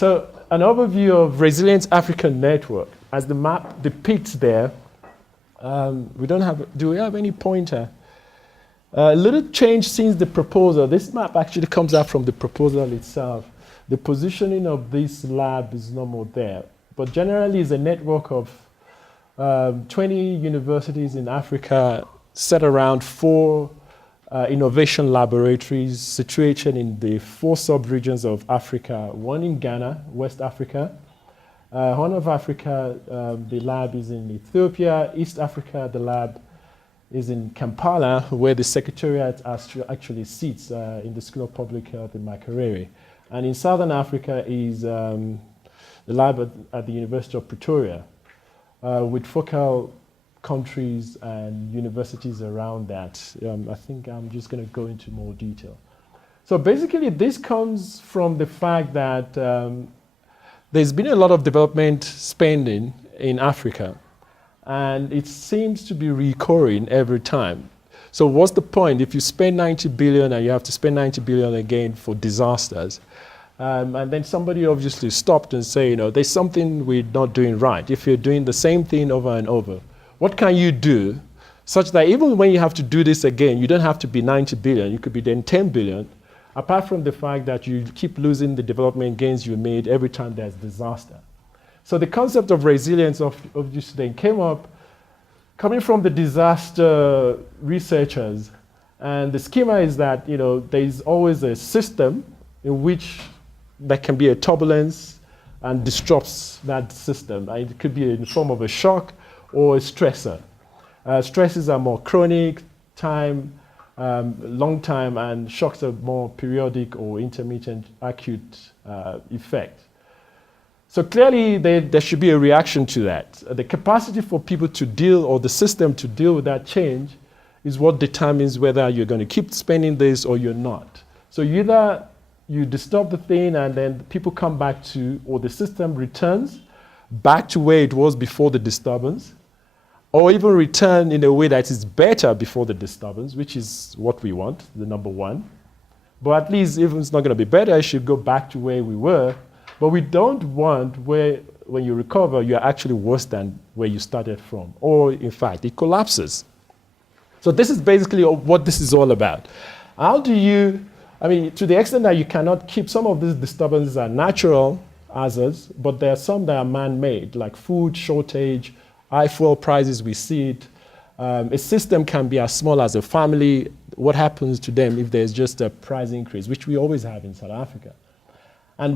So an overview of Resilient African Network. As the map depicts there, do we have any pointer? A little change since the proposal. This map actually comes out from the proposal itself. The positioning of this lab is no more there. But generally, it's a network of 20 universities in Africa set around 4 innovation laboratories situated in the 4 sub-regions of Africa, one in Ghana, West Africa. Horn of Africa, the lab is in Ethiopia. East Africa, the lab is in Kampala, where the Secretariat actually sits in the School of Public Health in Makerere. And in Southern Africa is the lab at the University of Pretoria, with focal countries and universities around that. I think I'm just going to go into more detail. So basically, this comes from the fact that there's been a lot of development spending in Africa, and it seems to be recurring every time. So what's the point if you spend 90 billion and you have to spend 90 billion again for disasters? And then somebody obviously stopped and say, there's something we're not doing right. If you're doing the same thing over and over, what can you do such that even when you have to do this again, you don't have to be 90 billion, you could be then 10 billion, apart from the fact that you keep losing the development gains you made every time there's disaster. So the concept of resilience obviously then came up coming from the disaster researchers. And the schema is that, there's always a system in which there can be a turbulence and disrupts that system. It could be in the form of a shock or a stressor. Stresses are more chronic, long time, and shocks are more periodic or intermittent acute effect. So clearly there should be a reaction to that. The capacity for people to deal, or the system to deal with that change, is what determines whether you're going to keep spending this or you're not. So either you disturb the thing and then people come back to, or the system returns back to where it was before the disturbance, or even return in a way that is better before the disturbance, which is what we want, the number one. But at least even if it's not going to be better, it should go back to where we were. But we don't want where, when you recover, you're actually worse than where you started from, or in fact, it collapses. So this is basically what this is all about. How do you, to the extent that you cannot keep, some of these disturbances are natural hazards, but there are some that are man-made, like food shortage, high fuel prices, we see it. A system can be as small as a family. What happens to them if there's just a price increase, which we always have in South Africa? And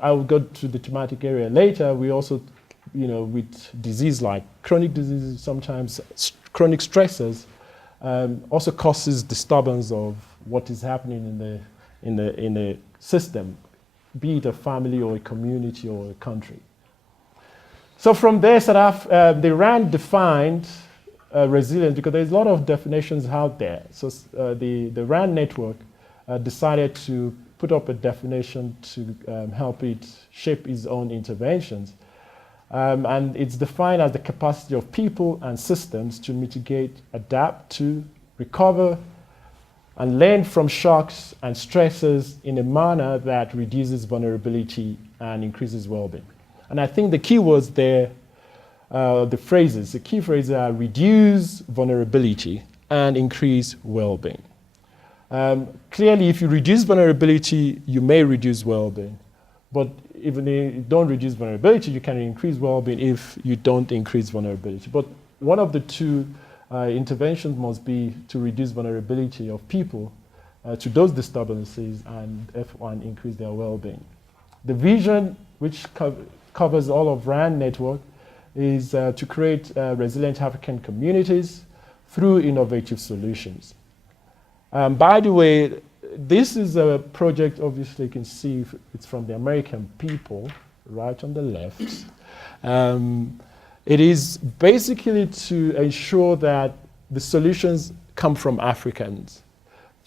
I will go to the thematic area later. We also, with disease like chronic diseases, sometimes chronic stressors, also causes disturbance of what is happening in the system, be it a family or a community or a country. So from there, the RAND defined resilience, because there's a lot of definitions out there. So the RAND network decided to put up a definition to help it shape its own interventions. And it's defined as the capacity of people and systems to mitigate, adapt to, recover, and learn from shocks and stresses in a manner that reduces vulnerability and increases well-being. And I think the key words there, the key phrases are reduce vulnerability and increase well-being. Clearly, if you reduce vulnerability, you may reduce well-being. But even if you don't reduce vulnerability, you can increase well-being if you don't increase vulnerability. But one of the two interventions must be to reduce vulnerability of people to those disturbances and F1 increase their well-being. The vision, which covers all of RAND network, is to create resilient African communities through innovative solutions. By the way, this is a project, obviously you can see it's from the American people, right on the left. It is basically to ensure that the solutions come from Africans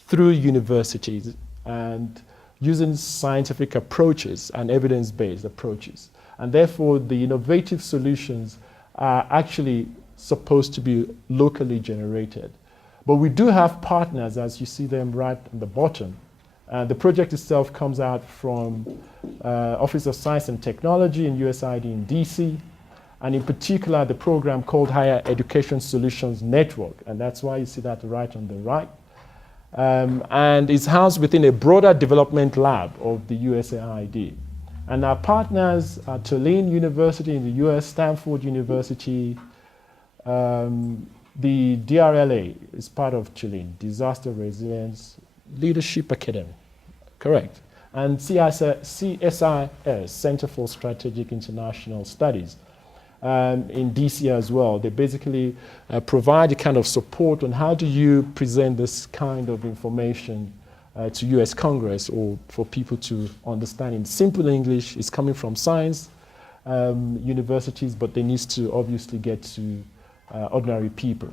through universities and using scientific approaches and evidence-based approaches. And therefore, the innovative solutions are actually supposed to be locally generated. But we do have partners, as you see them right on the bottom, The project itself comes out from Office of Science and Technology in USID in DC, and in particular the program called Higher Education Solutions Network, and that's why you see that right on the right. And it's housed within a broader development lab of the USAID. And our partners are Tulane University in the US, Stanford University, the DRLA is part of Tulane, Disaster Resilience Leadership Academy, correct. And CSIS, Center for Strategic International Studies, in DC as well. They basically provide a kind of support on how do you present this kind of information to US Congress or for people to understand in simple English. It's coming from science universities, but they need to obviously get to ordinary people.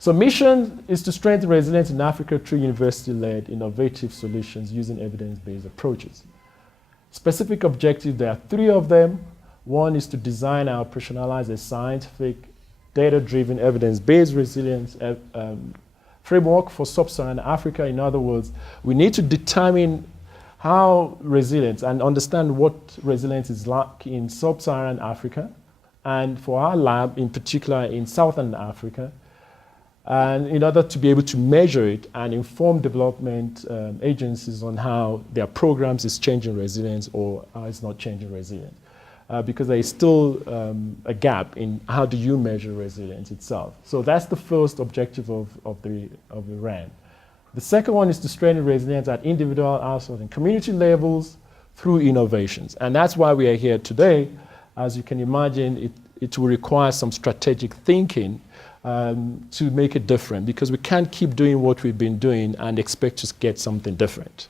So mission is to strengthen resilience in Africa through university-led innovative solutions using evidence-based approaches. Specific objectives, there are 3 of them. One is to design and operationalize a scientific, data-driven, evidence-based resilience framework for sub-Saharan Africa. In other words, we need to determine how resilience and understand what resilience is like in sub-Saharan Africa, and for our lab in particular in Southern Africa, and in order to be able to measure it and inform development agencies on how their programs is changing resilience or how it's not changing resilience. Because there is still a gap in how do you measure resilience itself. So that's the first objective of the RAN. The second one is to strengthen resilience at individual, household, and community levels through innovations. And that's why we are here today. As you can imagine, it will require some strategic thinking to make it different, because we can't keep doing what we've been doing and expect to get something different.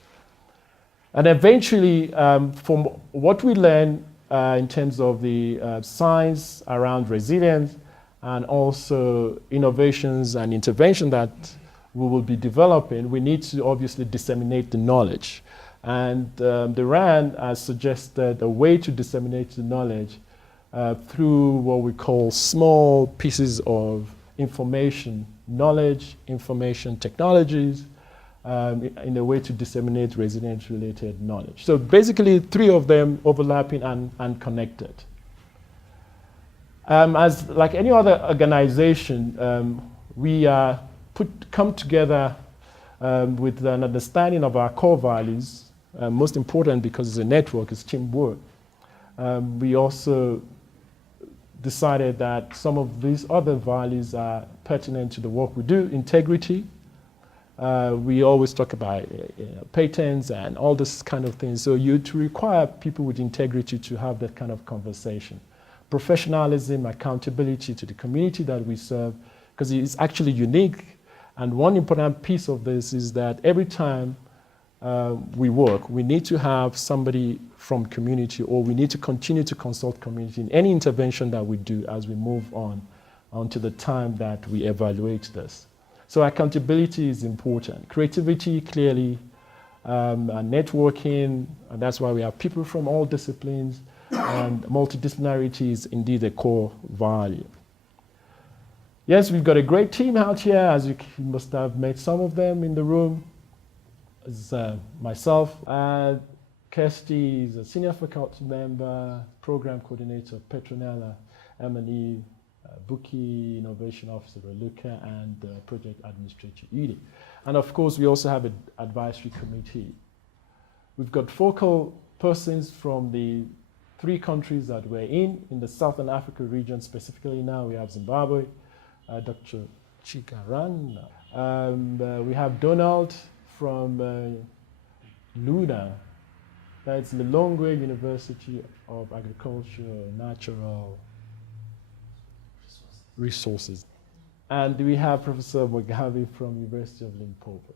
And eventually, from what we learn in terms of the science around resilience and also innovations and intervention that we will be developing, we need to obviously disseminate the knowledge. And the RAN has suggested a way to disseminate the knowledge through what we call small pieces of information, knowledge, information technologies, in a way to disseminate resilience-related knowledge. So basically 3 of them overlapping and connected. As like any other organization, we come together with an understanding of our core values, most important because it's a network, it's teamwork. We also decided that some of these other values are pertinent to the work we do. Integrity. We always talk about patents and all this kind of things. So you to require people with integrity to have that kind of conversation. Professionalism, accountability to the community that we serve, because it's actually unique. And one important piece of this is that every time we work, we need to have somebody from community, or we need to continue to consult community in any intervention that we do as we move on to the time that we evaluate this. So accountability is important. Creativity, clearly, and networking, and that's why we have people from all disciplines, and multidisciplinarity is indeed a core value. Yes, we've got a great team out here, as you must have met some of them in the room. It's myself, Kirsty is a senior faculty member, program coordinator, Petronella, M&E, Buki, Innovation Officer, Lekan, and Project Administrator, Edie. And of course, we also have an advisory committee. We've got focal persons from the 3 countries that we're in the Southern Africa region. Specifically now, we have Zimbabwe, Dr. Chikaran. We have Donald from Luna. That's Lilongwe University of Agriculture, Natural Resources. And we have Professor Mugabe from University of Limpopo.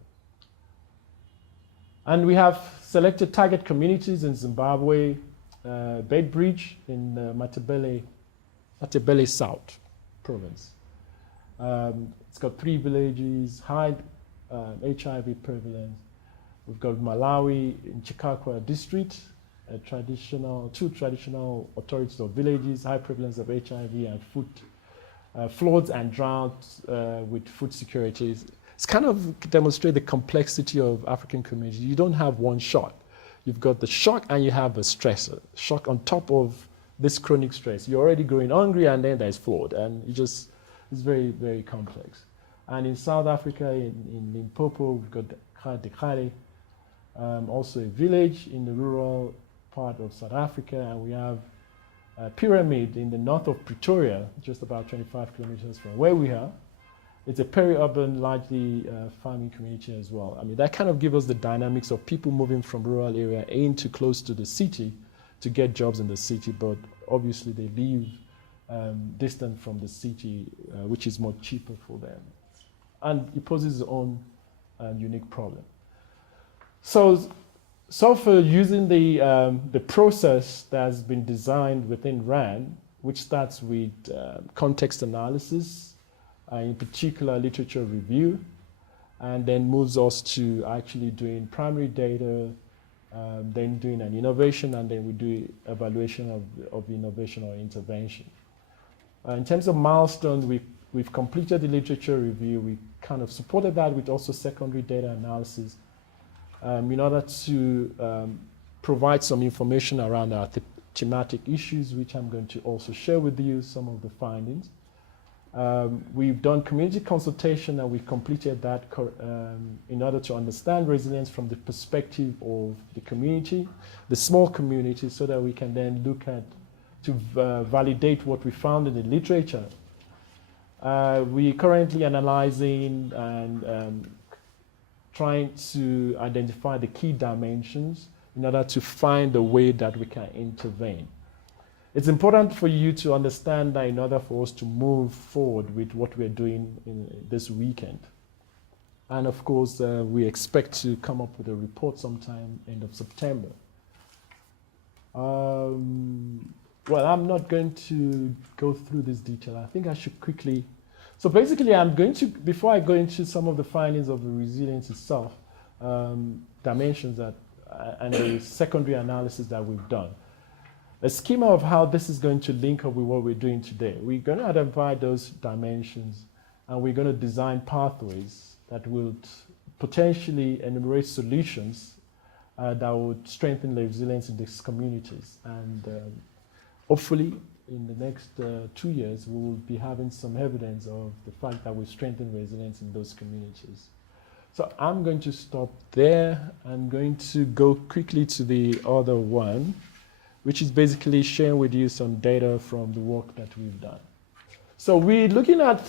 And we have selected target communities in Zimbabwe, Bedbridge in Matabele South province. It's got 3 villages, high HIV prevalence. We've got Malawi in Chikakwa district, 2 traditional authorities of villages, high prevalence of HIV and food, floods and droughts with food security. It's kind of demonstrate the complexity of African community. You don't have one shock. You've got the shock and you have a stressor. Shock on top of this chronic stress. You're already growing hungry and then there's flood. And it's very, very complex. And in South Africa, in Limpopo, we've got Kgale, also a village in the rural part of South Africa. And we have a pyramid in the north of Pretoria, just about 25 kilometers from where we are. It's a peri-urban, largely farming community as well. I mean, that kind of gives us the dynamics of people moving from rural area into close to the city to get jobs in the city, but obviously they live distant from the city, which is more cheaper for them. And it poses its own unique problem. So for using the process that's been designed within RAN, which starts with context analysis, in particular literature review, and then moves us to actually doing primary data, then doing an innovation, and then we do evaluation of the innovation or intervention. In terms of milestones, we've completed the literature review. We kind of supported that with also secondary data analysis in order to provide some information around our thematic issues, which I'm going to also share with you some of the findings. We've done community consultation and we completed that in order to understand resilience from the perspective of the community, the small community, so that we can then look at to validate what we found in the literature. We're currently analyzing and trying to identify the key dimensions in order to find a way that we can intervene. It's important for you to understand that in order for us to move forward with what we're doing in this weekend. And of course, we expect to come up with a report sometime end of September. Well, I'm not going to go through this detail. I think I should quickly. So basically, I'm going to, before I go into some of the findings of the resilience itself, dimensions that, and the secondary analysis that we've done. A schema of how this is going to link up with what we're doing today. We're going to identify those dimensions and we're going to design pathways that would potentially enumerate solutions that would strengthen the resilience in these communities. And hopefully in the next 2 years, we will be having some evidence of the fact that we strengthen resilience in those communities. So I'm going to stop there. I'm going to go quickly to the other one, which is basically sharing with you some data from the work that we've done. So we're looking at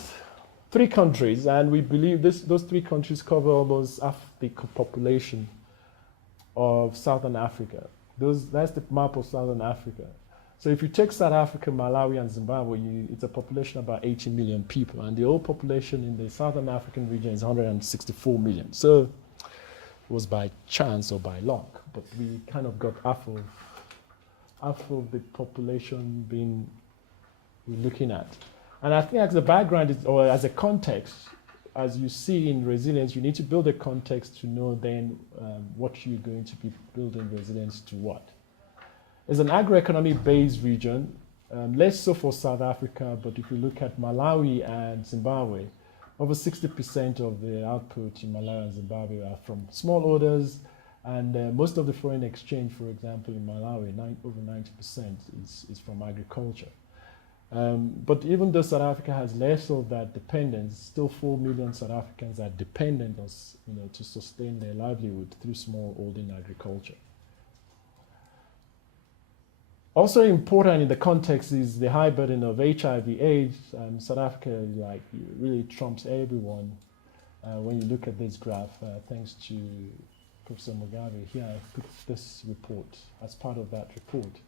3 countries, and we believe those 3 countries cover almost half the population of Southern Africa. That's the map of Southern Africa. So if you take South Africa, Malawi, and Zimbabwe, it's a population of about 80 million people, and the whole population in the Southern African region is 164 million. So it was by chance or by luck, but we kind of got half of the population we're looking at. And I think as a background, or as a context, as you see in resilience, you need to build a context to know then what you're going to be building resilience to what. It's an agroeconomic based region, less so for South Africa, but if you look at Malawi and Zimbabwe, over 60% of the output in Malawi and Zimbabwe are from smallholders. And most of the foreign exchange, for example, in Malawi, over 90% is from agriculture. But even though South Africa has less of that dependence, still 4 million South Africans are dependent on, to sustain their livelihood through smallholding agriculture. Also important in the context is the high burden of HIV/AIDS. South Africa really trumps everyone when you look at this graph, thanks to Professor Mugabe. Here I put this report as part of that report.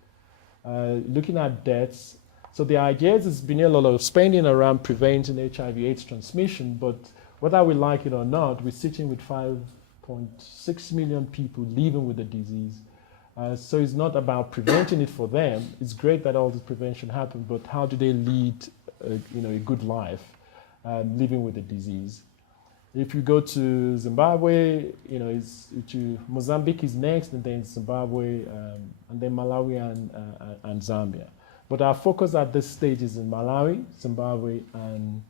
Looking at deaths, so the idea is there's been a lot of spending around preventing HIV/AIDS transmission, but whether we like it or not, we're sitting with 5.6 million people living with the disease. So it's not about preventing it for them. It's great that all this prevention happened, but how do they lead a good life living with the disease? If you go to Zimbabwe, Mozambique is next, and then Zimbabwe, and then Malawi and Zambia. But our focus at this stage is in Malawi, Zimbabwe, and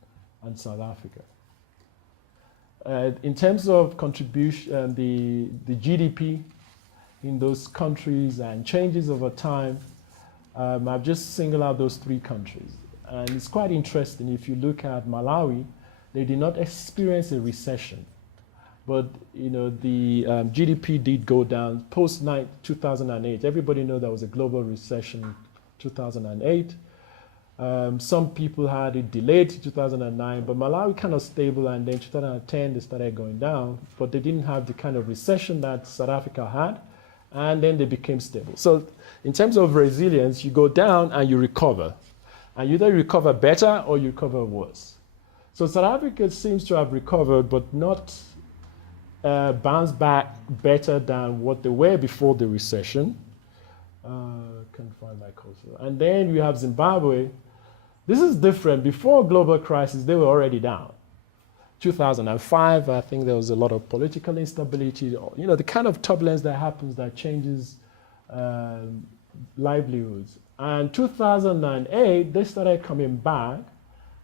South Africa. In terms of contribution, the GDP in those countries and changes over time, I've just singled out those 3 countries. And it's quite interesting. If you look at Malawi, they did not experience a recession. But the GDP did go down post 2008. Everybody knows there was a global recession in 2008. Some people had it delayed to 2009, but Malawi kind of stable, and then 2010 they started going down, but they didn't have the kind of recession that South Africa had, and then they became stable. So in terms of resilience, you go down and you recover, and you either recover better or you recover worse. So South Africa seems to have recovered, but not bounced back better than what they were before the recession. Can't find my cursor. And then we have Zimbabwe. This is different. Before global crisis, they were already down. 2005, I think there was a lot of political instability. The kind of turbulence that happens that changes livelihoods. And 2008, they started coming back,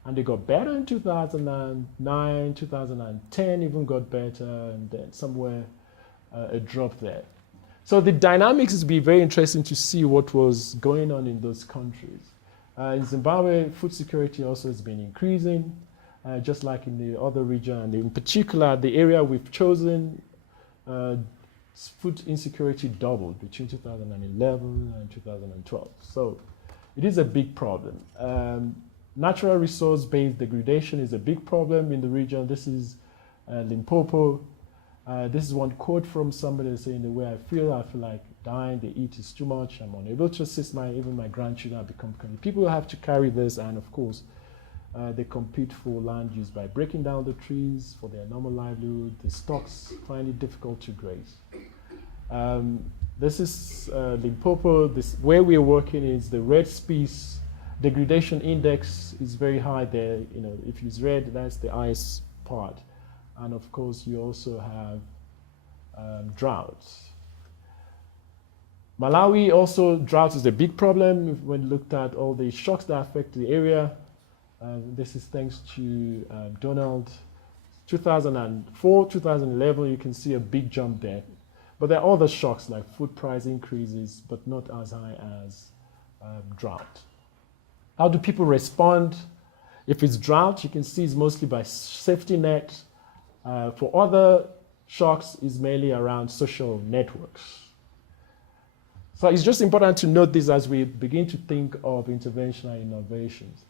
and they got better in 2009, 2010 even got better, and then somewhere a drop there. So the dynamics would be very interesting to see what was going on in those countries. In Zimbabwe, food security also has been increasing, just like in the other region. And in particular, the area we've chosen, food insecurity doubled between 2011 and 2012. So it is a big problem. Natural resource-based degradation is a big problem in the region. This is Limpopo. This is one quote from somebody saying, the way I feel like dying, the heat is too much, I'm unable to assist even my grandchildren have become coming. People have to carry this, and of course, they compete for land use by breaking down the trees for their normal livelihood. The stocks find it difficult to graze. This is Limpopo. Where we're working is the red space. Degradation index is very high there. If it's red, that's the highest part. And of course, you also have droughts. Malawi also, drought is a big problem when looked at all the shocks that affect the area. This is thanks to Donald. 2004, 2011, you can see a big jump there. But there are other shocks like food price increases, but not as high as drought. How do people respond? If it's drought, you can see it's mostly by safety net. For other shocks, it's mainly around social networks. So it's just important to note this as we begin to think of intervention and innovations.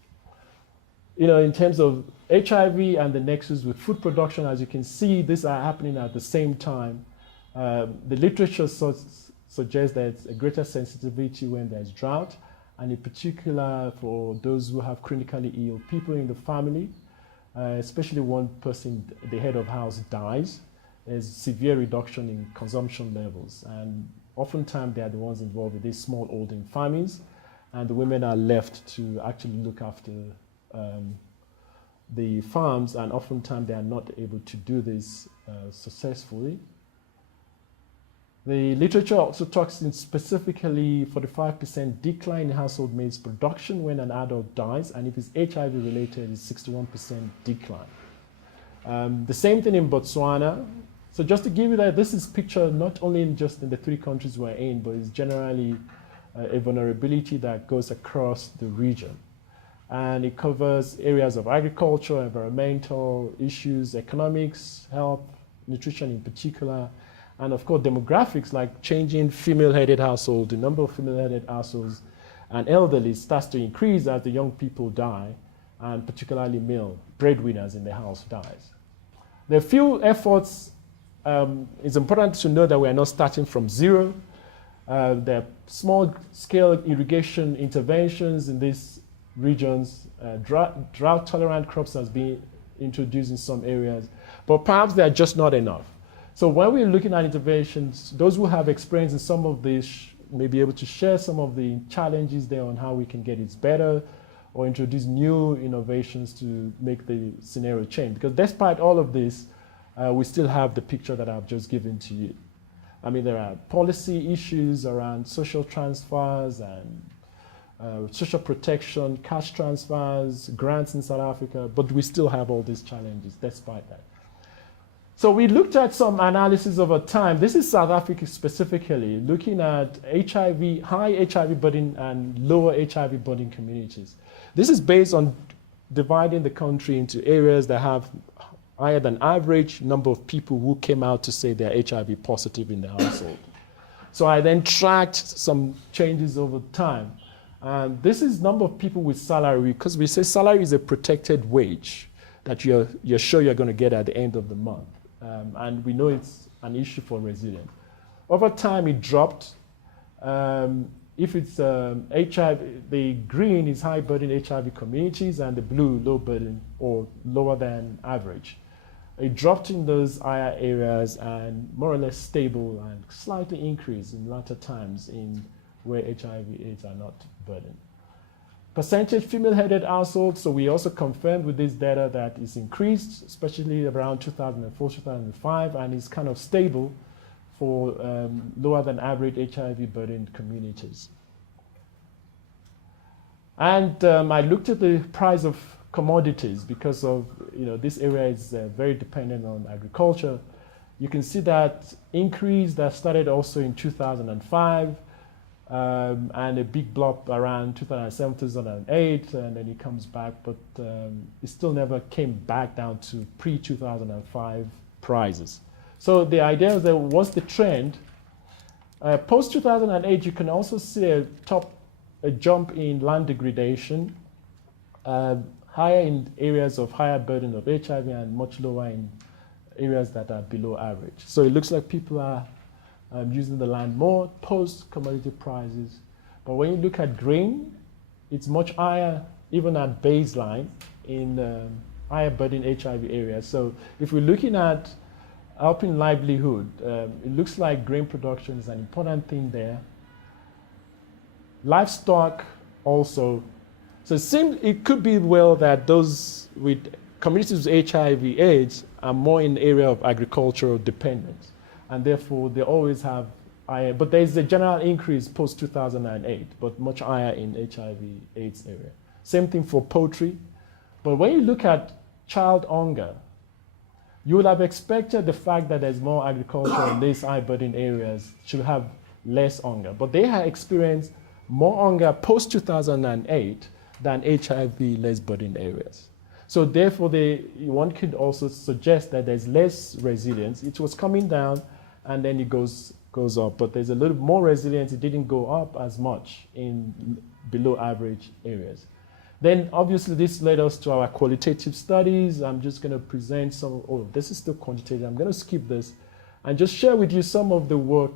In terms of HIV and the nexus with food production, as you can see, these are happening at the same time. The literature suggests that it's a greater sensitivity when there's drought, and in particular for those who have chronically ill people in the family, especially one person, the head of house, dies. There's severe reduction in consumption levels, and oftentimes they are the ones involved with these small holding farmings, and the women are left to actually look after the farms, and oftentimes they are not able to do this successfully. The literature also talks in specifically 45% decline in household maize production when an adult dies, and if it's HIV related, it's 61% decline. The same thing in Botswana. So just to give you that, this is picture not only just in the 3 countries we're in, but it's generally a vulnerability that goes across the region. And it covers areas of agriculture, environmental issues, economics, health, nutrition in particular, and of course demographics like changing female-headed households. The number of female-headed households and elderly starts to increase as the young people die, and particularly male breadwinners in the house dies. There are few efforts. It's important to know that we are not starting from zero. There are small-scale irrigation interventions in these regions. Drought-tolerant crops has been introduced in some areas, but perhaps they are just not enough. So when we're looking at interventions, those who have experience in some of this may be able to share some of the challenges there on how we can get it better or introduce new innovations to make the scenario change. Because despite all of this, we still have the picture that I've just given to you. I mean, there are policy issues around social transfers and social protection, cash transfers, grants in South Africa, but we still have all these challenges despite that. So we looked at some analysis over time. This is South Africa specifically, looking at HIV, high HIV burden and lower HIV burden communities. This is based on dividing the country into areas that have higher than average number of people who came out to say they're HIV positive in the household. So I then tracked some changes over time. And this is number of people with salary, because we say salary is a protected wage that you're sure you're going to get at the end of the month. And we know it's an issue for resilience. Over time, it dropped. If it's HIV, the green is high burden HIV communities, and the blue low burden or lower than average. It dropped in those higher areas and more or less stable and slightly increased in latter times in where HIV/AIDS are not burdened. Percentage female-headed households, so we also confirmed with this data that it's increased, especially around 2004, 2005, and it's kind of stable for lower than average HIV burdened communities. And I looked at the price of commodities because of, this area is very dependent on agriculture. You can see that increase that started also in 2005, and a big blop around 2007, 2008, and then it comes back, but it still never came back down to pre-2005 prices. So the idea is that what's the trend? Post-2008, you can also see a jump in land degradation, higher in areas of higher burden of HIV and much lower in areas that are below average. So it looks like people are using the land more post-commodity prices. But when you look at grain, it's much higher, even at baseline, in higher burden HIV areas. So if we're looking at helping livelihood, it looks like grain production is an important thing there. Livestock also. So it could be well that those with communities with HIV/AIDS are more in the area of agricultural dependence, and therefore they always have higher, but there's a general increase post-2008, but much higher in HIV/AIDS area. Same thing for poultry. But when you look at child hunger, you would have expected the fact that there's more agriculture in these high burden areas should have less hunger, but they have experienced more hunger post-2008 than HIV less burdened areas. So therefore, one could also suggest that there's less resilience. It was coming down, and then it goes up. But there's a little more resilience. It didn't go up as much in below average areas. Then obviously this led us to our qualitative studies. I'm just going to present some. Oh, this is still quantitative. I'm going to skip this and just share with you some of the work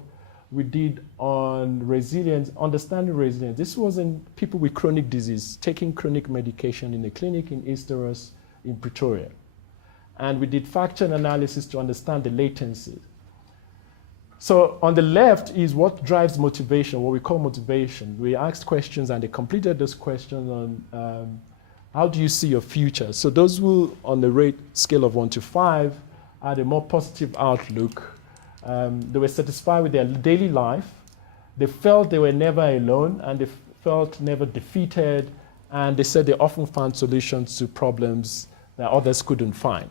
we did on resilience, understanding resilience. This was in people with chronic disease, taking chronic medication in a clinic in Easterus in Pretoria. And we did factor analysis to understand the latency. So on the left is what drives motivation, what we call motivation. We asked questions and they completed those questions on how do you see your future? So those who on the rate scale of 1 to 5 had a more positive outlook. They were satisfied with their daily life. They felt they were never alone, and they felt never defeated, and they said they often found solutions to problems that others couldn't find.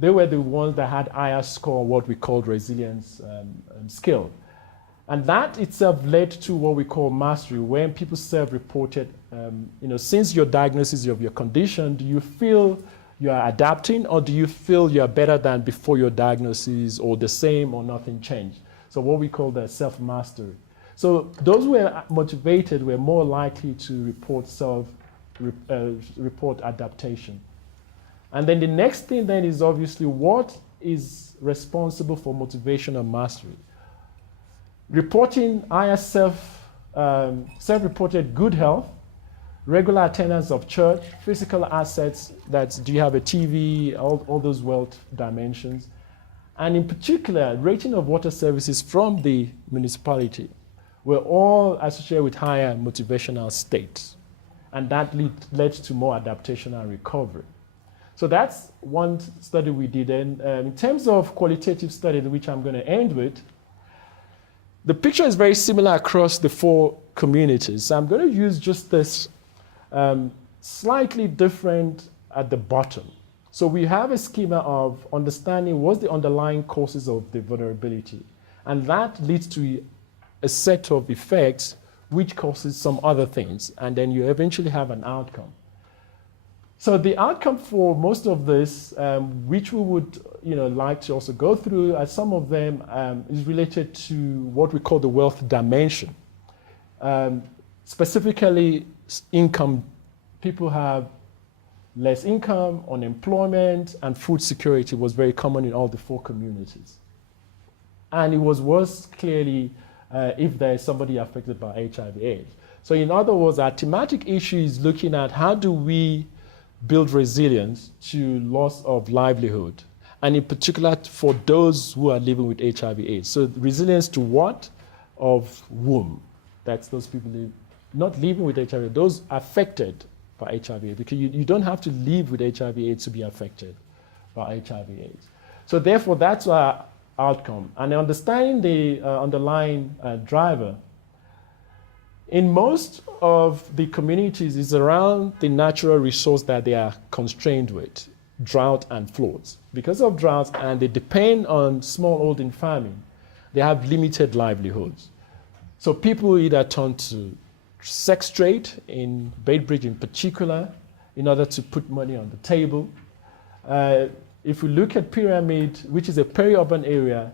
They were the ones that had higher score, what we called resilience skill. And that itself led to what we call mastery, when people self-reported, since your diagnosis of your condition, do you feel you are adapting, or do you feel you are better than before your diagnosis, or the same, or nothing changed? So what we call the self-mastery. So those who were motivated were more likely to report adaptation. And then the next thing then is obviously what is responsible for motivation and mastery. Reporting higher self-reported good health, regular attendance of church, physical assets, that's do you have a TV, all those wealth dimensions. And in particular, rating of water services from the municipality were all associated with higher motivational states. And that led to more adaptation and recovery. So that's one study we did. And in terms of qualitative study, which I'm going to end with, the picture is very similar across the 4 communities. So I'm going to use just this slightly different at the bottom. So we have a schema of understanding what's the underlying causes of the vulnerability. And that leads to a set of effects which causes some other things. And then you eventually have an outcome. So the outcome for most of this, which we would like to also go through, as some of them is related to what we call the wealth dimension. Specifically, income. People have less income, unemployment, and food security was very common in all the 4 communities. And it was worse, clearly, if there is somebody affected by HIV/AIDS. So in other words, our thematic issue is looking at how do we build resilience to loss of livelihood, and in particular for those who are living with HIV/AIDS. So resilience to what? Of whom? That's those people not living with HIV, those affected by HIV, because you don't have to live with HIV/AIDS to be affected by HIV/AIDS. So therefore, that's our outcome. And understanding the underlying driver, in most of the communities, is around the natural resource that they are constrained with, drought and floods. Because of droughts, and they depend on smallholding farming, they have limited livelihoods. So people either turn to sex trade, in Bainbridge in particular, in order to put money on the table. If we look at Pyramid, which is a peri-urban area,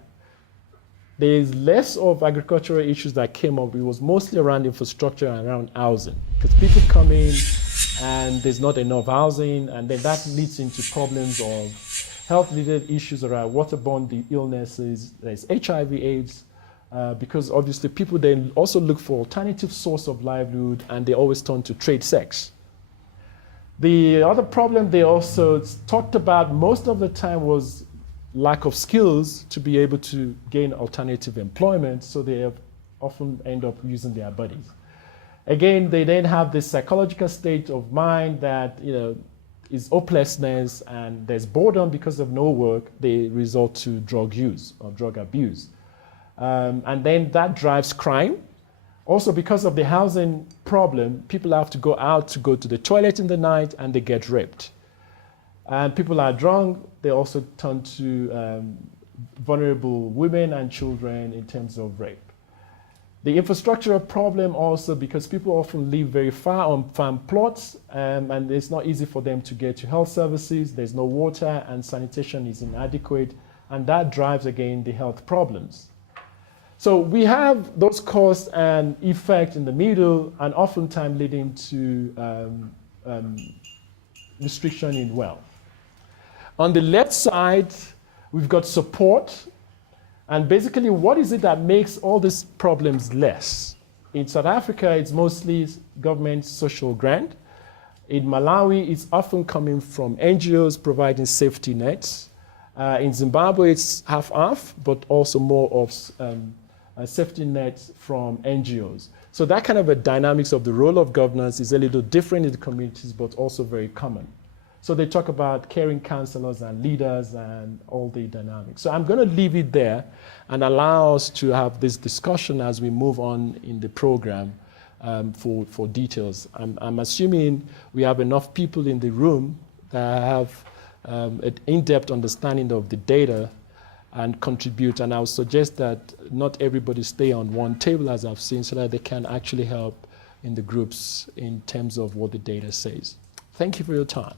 there is less of agricultural issues that came up. It was mostly around infrastructure and around housing, because people come in and there's not enough housing, and then that leads into problems of health-related issues around waterborne illnesses. There's HIV/AIDS, because obviously people then also look for alternative source of livelihood, and they always turn to trade sex. The other problem they also talked about most of the time was lack of skills to be able to gain alternative employment, so they often end up using their bodies. Again, they then have this psychological state of mind that is hopelessness, and there's boredom because of no work. They resort to drug use or drug abuse. And then that drives crime. Also, because of the housing problem, people have to go out to go to the toilet in the night, and they get raped. And people are drunk, they also turn to vulnerable women and children in terms of rape. The infrastructural problem also, because people often live very far on farm plots, and it's not easy for them to get to health services. There's no water, and sanitation is inadequate, and that drives, again, the health problems. So we have those cause and effect in the middle, and oftentimes leading to restriction in wealth. On the left side, we've got support. And basically, what is it that makes all these problems less? In South Africa, it's mostly government social grant. In Malawi, it's often coming from NGOs providing safety nets. In Zimbabwe, it's half-half, but also more of safety nets from NGOs. So that kind of a dynamics of the role of governance is a little different in the communities, but also very common. So they talk about caring counselors and leaders and all the dynamics. So I'm going to leave it there and allow us to have this discussion as we move on in the program for details. I'm assuming we have enough people in the room that have an in-depth understanding of the data and contribute. And I would suggest that not everybody stay on one table, as I've seen, so that they can actually help in the groups in terms of what the data says. Thank you for your time.